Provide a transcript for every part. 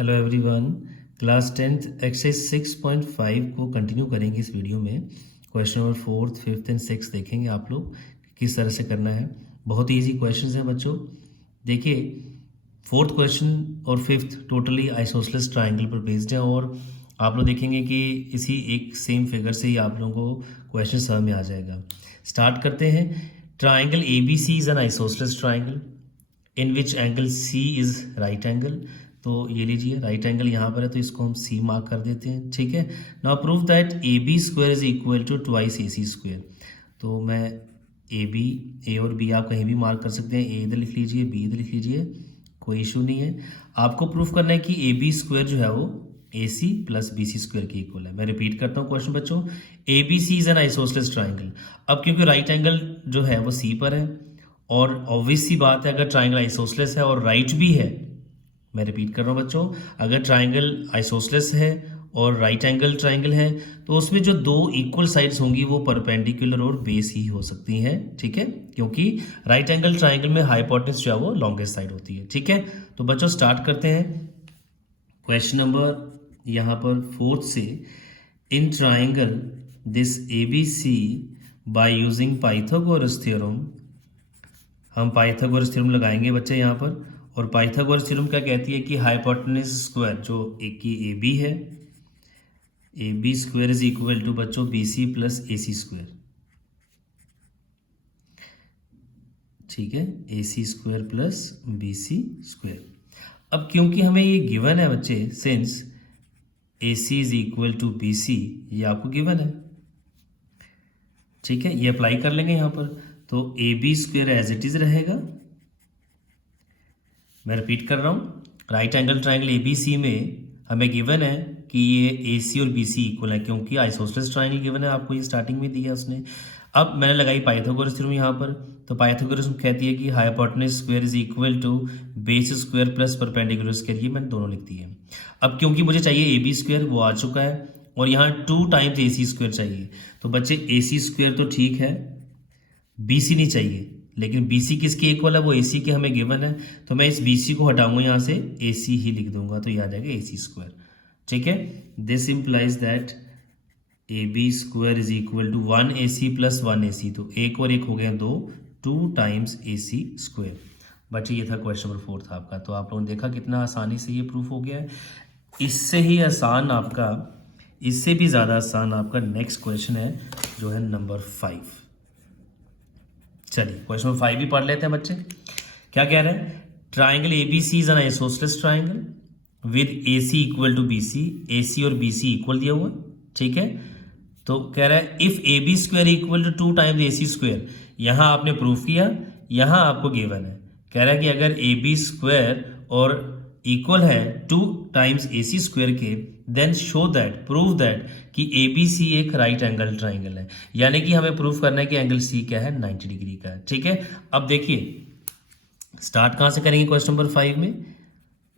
Hello everyone. Class 10th exercise 6.5 को continue करेंगे इस वीडियो में। Question number 4th, 5th and 6th देखेंगे आप लोग किस तरह से करना है। बहुत ही ईजी क्वेश्चंस हैं बच्चों। देखिए, 4th क्वेश्चन और 5th टोटली आइसोसेलेस ट्राइंगल पर बेस्ड है और आप लोग देखेंगे कि इसी एक सेम फिगर से ही आप लोगों को क्वेश्चन समझ में आ जाएगा। स्टार्ट करते हैं। Triangle A B C is an isosceles triangle in which angle C is right angle. तो ये लीजिए, राइट एंगल यहाँ पर है तो इसको हम सी मार्क कर देते हैं। ठीक है, now prove that A B square is equal to twice A C square. तो मैं ए बी, ए और बी आप कहीं भी मार्क कर सकते हैं। ए इधर लिख लीजिए, बी इधर लिख लीजिए, कोई इशू नहीं है। आपको प्रूफ करना है कि ए बी स्क्वायर जो है वो A C plus B C square के इक्वल है। मैं रिपीट करता हूँ क्वेश्चन बच्चों, A B C is an isosceles triangle. अब क्योंकि राइट एंगल जो है वो सी पर है और ऑब्वियस सी बात है, अगर ट्राइंगल आइसोसेलेस है और राइट भी है, मैं रिपीट कर रहा हूँ बच्चों, अगर ट्राइंगल आइसोसेलेस है और राइट एंगल ट्राइंगल है तो उसमें जो दो इक्वल साइड्स होंगी वो परपेंडिकुलर और बेस ही हो सकती हैं। ठीक है, क्योंकि राइट एंगल ट्राइंगल में हाइपोटेन्यूज जो है वो लॉन्गेस्ट साइड होती है। ठीक है, तो बच्चों स्टार्ट करते हैं क्वेश्चन नंबर यहाँ पर 4th से। In triangle this A B C by using Pythagoras theorem. हम पाइथागोरस थ्योरम लगाएंगे बच्चे यहाँ पर। और पाइथागोरस थ्योरम क्या कहती है कि हाइपोटेन्यूज स्क्वायर जो एक की ए बी है, A B square is equal to बच्चों B C plus A C square. ठीक है, A C square plus B C square. अब क्योंकि हमें ये गिवन है बच्चे, since A C is equal to B C, ये आपको गिवन है। ठीक है, ये अप्लाई कर लेंगे यहाँ पर। तो A B square as it is रहेगा। मैं रिपीट कर रहा हूँ, right angle triangle A B C में हमें गिवन है कि ये ए सी और बी सी इक्वल है, क्योंकि आइसोसेलेस ट्राइंगल गिवन है आपको, ये स्टार्टिंग में दिया उसने। अब मैंने लगाई पाइथागोरस थ्योरम यहाँ पर। तो पाइथागोरस कहती है कि hypotenuse square is equal to base square plus perpendicular square. ये मैंने दोनों लिख दिए। अब क्योंकि मुझे चाहिए ए बी स्क्वायर, वो आ चुका है, और यहाँ 2 टाइम्स ए सी स्क्वायर चाहिए। तो बच्चे ए सी स्क्वायर तो ठीक है, बी सी नहीं चाहिए, लेकिन बी सी किसके इक्वल है, वो ए सी के हमें गिवन है। तो मैं इस बी सी को हटाऊंगा यहाँ से, ए सी ही लिख दूंगा, तो ये आ जाएगा ए सी स्क्वायर। ठीक है, this implies that A B square is equal to 1 A C plus 1 A C. तो एक और एक हो गया 2, 2 टाइम्स ए सी स्क्वायर। बच्चे ये था क्वेश्चन नंबर 4 था आपका। तो आप लोगों ने देखा कितना आसानी से ये प्रूफ हो गया है। इससे ही आसान आपका, इससे भी ज़्यादा आसान आपका नेक्स्ट क्वेश्चन है जो है नंबर 5। चलिए क्वेश्चन नंबर 5 भी पढ़ लेते हैं बच्चे। क्या कह रहे हैं, triangle A B C is an isosceles triangle with A C equal to B C. A C और बी सी इक्वल दिया हुआ। ठीक है, तो कह रहा है if A B square equal to 2 times A C square. यहाँ आपने प्रूफ किया, यहाँ आपको गिवन है। कह रहा है कि अगर ए बी स्क्वायर और इक्वल है 2 टाइम्स ए सी स्क्वायर के, then show that, prove that कि ए बी सी एक राइट एंगल ट्राइंगल है। यानी कि हमें प्रूफ करना है कि एंगल सी क्या है, 90 डिग्री का है। ठीक है, अब देखिए स्टार्ट कहाँ से करेंगे क्वेश्चन नंबर 5 में,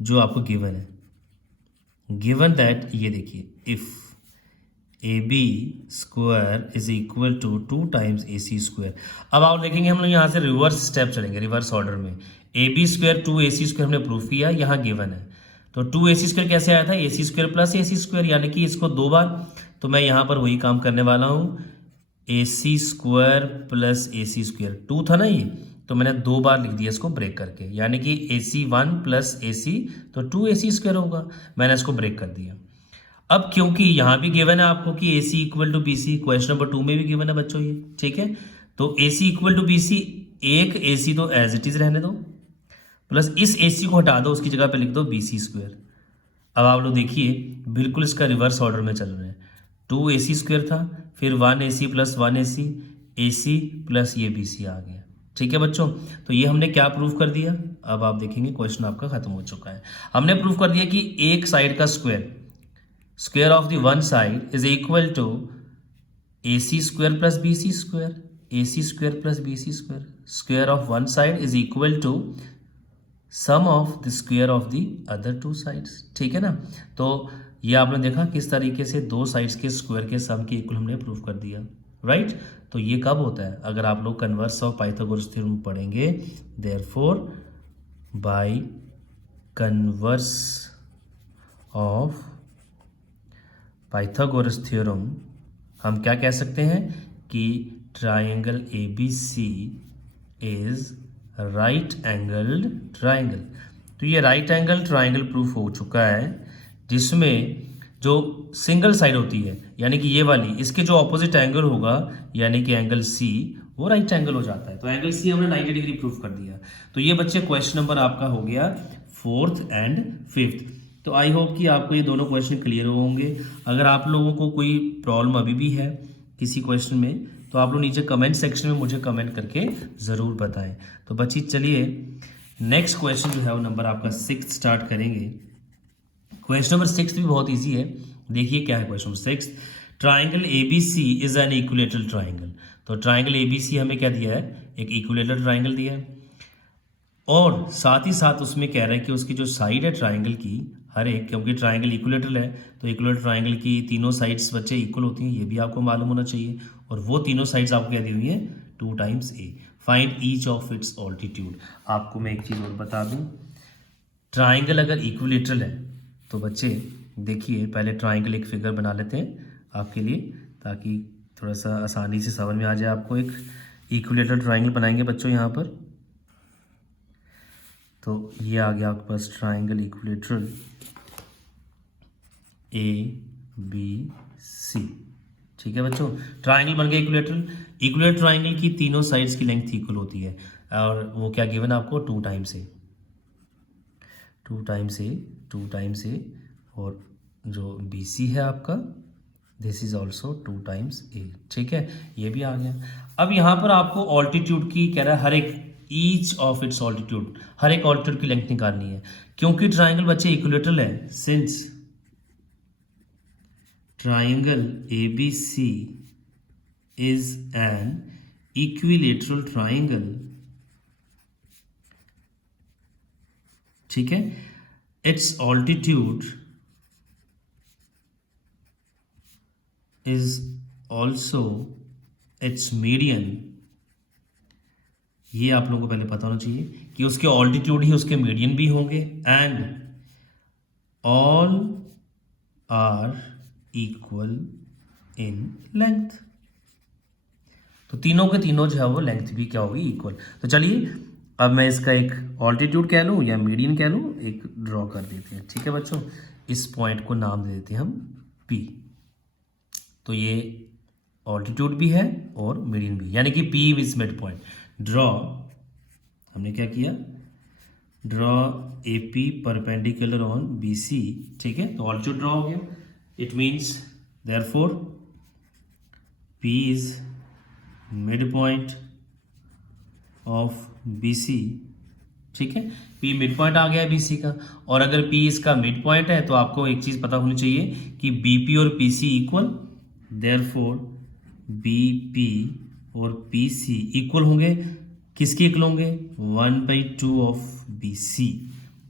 जो आपको गिवन है। गिवन दैट, ये देखिए, if A B square is equal to 2 times A C square. अब आप देखेंगे हम लोग यहाँ से रिवर्स स्टेप चलेंगे, रिवर्स ऑर्डर में। A B square 2 A C square हमने प्रूफ किया, यहाँ गिवन है। तो 2 ए सी स्क्वायर कैसे आया था, ए C square plus A C square, यानी कि इसको 2 बार। तो मैं यहाँ पर वही काम करने वाला हूँ, ए C square plus A C square. 2 था ना ये, तो मैंने 2 बार लिख दिया इसको ब्रेक करके, यानी कि A C 1 plus A C, तो 2 ए सी स्क्वायर होगा। मैंने इसको ब्रेक कर दिया। अब क्योंकि यहाँ भी गिवन है आपको कि A C equal to B C, question number 2 में भी गिवन है बच्चों ये। ठीक है, तो ए सी इक्वल टू बी सी, एक ए सी तो एज इट इज रहने दो, प्लस इस ए सी को हटा दो, उसकी जगह पे लिख दो बी सी स्क्वायर। अब आप लोग देखिए बिल्कुल इसका रिवर्स ऑर्डर में चल रहे हैं। 2 ए सी स्क्वायर था, फिर 1 A C plus 1 A C plus ये बी सी आ गया। ठीक है बच्चों, तो ये हमने क्या प्रूव कर दिया। अब आप देखेंगे क्वेश्चन आपका खत्म हो चुका है। हमने प्रूव कर दिया कि एक साइड का square, square of the one side is equal to A C square plus B C square. A C square plus B C square, square of one side is equal to sum of the square of the other 2 sides. ठीक है ना, तो ये आपने देखा किस तरीके से 2 साइड्स के स्क्वायर के सम के इक्वल हमने प्रूव कर दिया, राइट। तो ये कब होता है, अगर आप लोग कन्वर्स ऑफ पाइथागोरस थ्योरम पढ़ेंगे। Therefore by converse of Pythagoras theorem हम क्या कह सकते हैं कि triangle ABC is right angled triangle. तो ये राइट एंगल ट्राइंगल प्रूफ हो चुका है, जिसमें जो सिंगल साइड होती है यानी कि ये वाली, इसके जो ऑपोजिट एंगल होगा यानी कि एंगल C वो राइट एंगल हो जाता है। तो एंगल C हमने 90 डिग्री प्रूफ कर दिया। तो ये बच्चे क्वेश्चन नंबर आपका हो गया 4th एंड 5th। तो आई होप कि आपको ये दोनों क्वेश्चन क्लियर होंगे। अगर आप लोगों को कोई प्रॉब्लम अभी भी है किसी क्वेश्चन में तो आप लोग नीचे कमेंट सेक्शन में मुझे कमेंट करके ज़रूर बताएं। तो बच्ची चलिए नेक्स्ट क्वेश्चन जो है वो नंबर आपका 6 स्टार्ट करेंगे। क्वेश्चन नंबर 6 भी बहुत इजी है। देखिए क्या है question number 6। Triangle ABC is an equilateral triangle. तो ट्राइंगल ABC हमें क्या दिया है, एक इक्विलेटरल ट्राइंगल दिया है और साथ ही साथ उसमें कह रहा है कि उसकी जो साइड है ट्राइंगल की हर एक, क्योंकि ट्राइंगल इक्विलेटरल है तो इक्विलेटरल ट्राइंगल की तीनों साइड्स बच्चे इक्वल होती हैं, ये भी आपको मालूम होना चाहिए। और वो तीनों साइड्स आपको क्या दी हुई हैं 2 times A। Find each of its altitude. आपको मैं एक चीज़ और बता दूं, ट्राइंगल अगर इक्विलेटरल है तो बच्चे देखिए पहले ट्राइंगल एक फिगर बना लेते हैं आपके लिए ताकि थोड़ा सा आसानी से समझ में आ जाए आपको। एक इक्विलेटरल ट्राइंगल बनाएंगे बच्चों यहाँ पर। तो ये आ गया आपके पास ट्राइंगल इक्विलेटरल ABC। ठीक है बच्चों, ट्राइंगल बन गया इक्विलेटरल। इक्विलेटरल ट्राइंगल की तीनों साइड्स की लेंथ इक्वल होती है और वो क्या गिवन है आपको 2 टाइम्स A, 2 टाइम्स A और जो BC है आपका this is also 2 times A। ठीक है, ये भी आ गया। अब यहाँ पर आपको ऑल्टीट्यूड की कह रहा है हर एक ईच ऑफ इट्स ऑल्टीट्यूड, हर एक ऑल्टीट्यूड की लेंथ निकालनी है। क्योंकि ट्राइंगल बच्चे इक्विलेटरल है, since triangle ABC is an equilateral triangle, ठीक है, its altitude is also its median। ये आप लोगों को पहले पता होना चाहिए कि उसके ऑल्टीट्यूड ही उसके मीडियन भी होंगे and all are equal in length. तो तीनों के तीनों जो है वो लेंथ भी क्या होगी इक्वल। तो चलिए अब मैं इसका एक ऑल्टीट्यूड कह लूँ या मीडियन कह लूँ, एक ड्रॉ कर देते हैं। ठीक है बच्चों, इस पॉइंट को नाम दे देते हैं हम P। तो ये ऑल्टीट्यूड भी है और मीडियन भी, यानी कि P is mid point. Draw, हमने क्या किया, draw AP perpendicular on BC। ठीक है, तो ऑल्टीट्यूड ड्रॉ हो गया। It means therefore P is mid point of BC। ठीक है, P मिड पॉइंट आ गया है BC का। और अगर P इसका मिड पॉइंट है तो आपको एक चीज़ पता होनी चाहिए कि BP और PC इक्वल, देयरफॉर BP और PC इक्वल होंगे। किसके इक्वल होंगे, 1/2 ऑफ BC।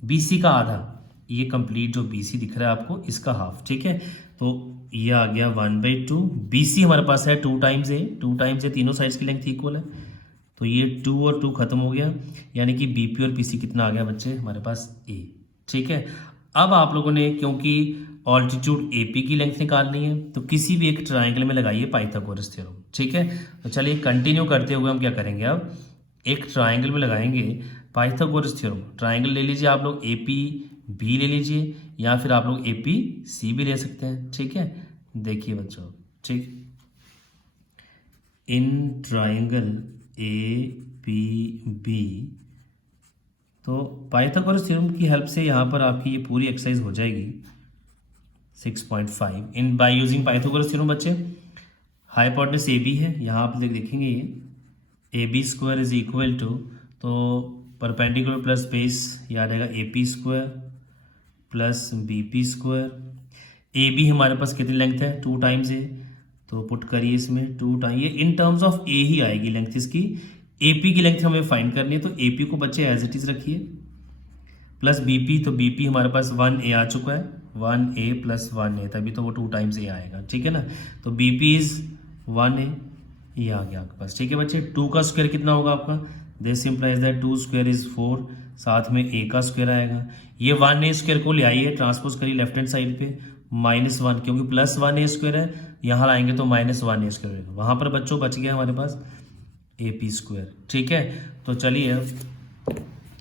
BC का आधा, ये कंप्लीट जो BC दिख रहा है आपको इसका हाफ। ठीक है, तो ये आ गया 1/2। BC हमारे पास है 2 टाइम्स A, 2 टाइम्स A, तीनों साइड्स की लेंथ इक्वल है। तो ये 2 और 2 खत्म हो गया, यानी कि BP और PC कितना आ गया बच्चे हमारे पास A। ठीक है, अब आप लोगों ने क्योंकि ऑल्टीट्यूड AP की लेंथ निकालनी है तो किसी भी एक ट्राइंगल में लगाइए पाइथागोरस थ्योरम। ठीक है, तो चलिए कंटिन्यू करते हुए हम क्या करेंगे, अब एक ट्राइंगल में लगाएंगे पाइथागोरस थ्योरम। ट्राइंगल ले लीजिए आप लोग, APB ले लीजिए या फिर आप लोग APC भी ले सकते हैं। ठीक है, देखिए बच्चों, ठीक, इन ट्राइंगल APB, तो पाइथागोरस थ्योरम की हेल्प से यहाँ पर आपकी ये पूरी एक्सरसाइज हो जाएगी 6.5 in by using Pythagoras theorem. बच्चे हाइपोटेनस AB है, यहाँ आप देखेंगे ये AB square is equal to, तो परपेंडिकुलर प्लस बेस याद रहेगा AP square plus BP square. AB हमारे पास कितनी लेंथ है 2 टाइम्स A, तो पुट करिए इसमें 2 टाइम, ये इन टर्म्स ऑफ A ही आएगी लेंथ इसकी। AP की लेंथ हमें फाइंड करनी है तो AP को बच्चे एज इट इज रखिए, प्लस BP, तो BP हमारे पास 1A आ चुका है, 1A प्लस 1A, तभी तो वो 2 टाइम्स A आएगा। ठीक है ना, तो BP इज 1A, ये आ गया आपके पास। ठीक है बच्चे, 2 का स्क्वायर कितना होगा आपका, this implies that 2 square is 4, साथ में A का स्क्वायर आएगा, ये 1a² को ले आइए, ट्रांसपोज करिए लेफ्ट हैंड साइड पे, -1, क्योंकि +1a² है, यहाँ लाएंगे तो -1a² होगा। वहाँ पर बच्चों बच गया हमारे पास AP²। ठीक है, तो चलिए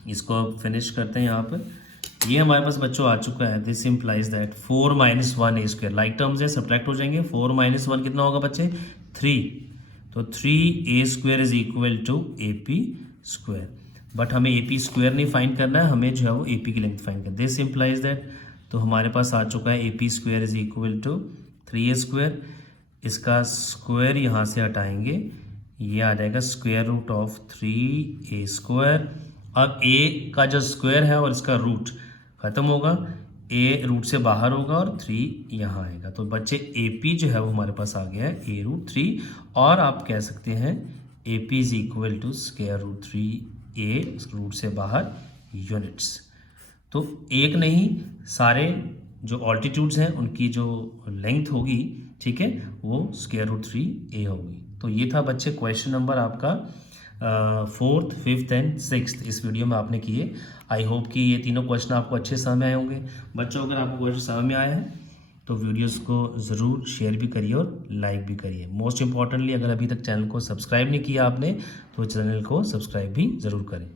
इसको अब फिनिश करते हैं। यहाँ पर ये हमारे पास बच्चों आ चुका है। This implies that 4 - 1a², like terms है, सब्ट्रैक्ट हो जाएंगे। 4 - 1 कितना होगा बच्चे? 3। तो 3a² is equal to AP²। But हमें AP² नहीं फाइंड करना है, हमें जो है वो AP की लेंथ फाइंड करना है। दिस इम्प्लाइज दैट, तो हमारे पास आ चुका है AP² is equal to 3a²। इसका स्क्वायर यहाँ से हटाएंगे, ये आ जाएगा √3a²। अब a का जो स्क्वायर है और इसका रूट खत्म होगा, a रूट से बाहर होगा और 3 यहाँ आएगा। तो बच्चे AP जो है वो हमारे पास आ गया है a√3, और आप कह सकते हैं AP is equal to √3a, root से बाहर यूनिट्स। तो एक नहीं, सारे जो ऑल्टीट्यूड्स हैं उनकी जो लेंथ होगी, ठीक है, वो √3a होगी। तो ये था बच्चे क्वेश्चन नंबर आपका 4th, 5th एंड 6th इस वीडियो में आपने किए। आई होप कि ये तीनों क्वेश्चन आपको अच्छे समझ में आए होंगे। बच्चों अगर आपको क्वेश्चन समझ में आए हैं तो वीडियोस को ज़रूर शेयर भी करिए और लाइक भी करिए। मोस्ट इंपॉर्टेंटली, अगर अभी तक चैनल को सब्सक्राइब नहीं किया आपने तो चैनल को सब्सक्राइब भी ज़रूर करें।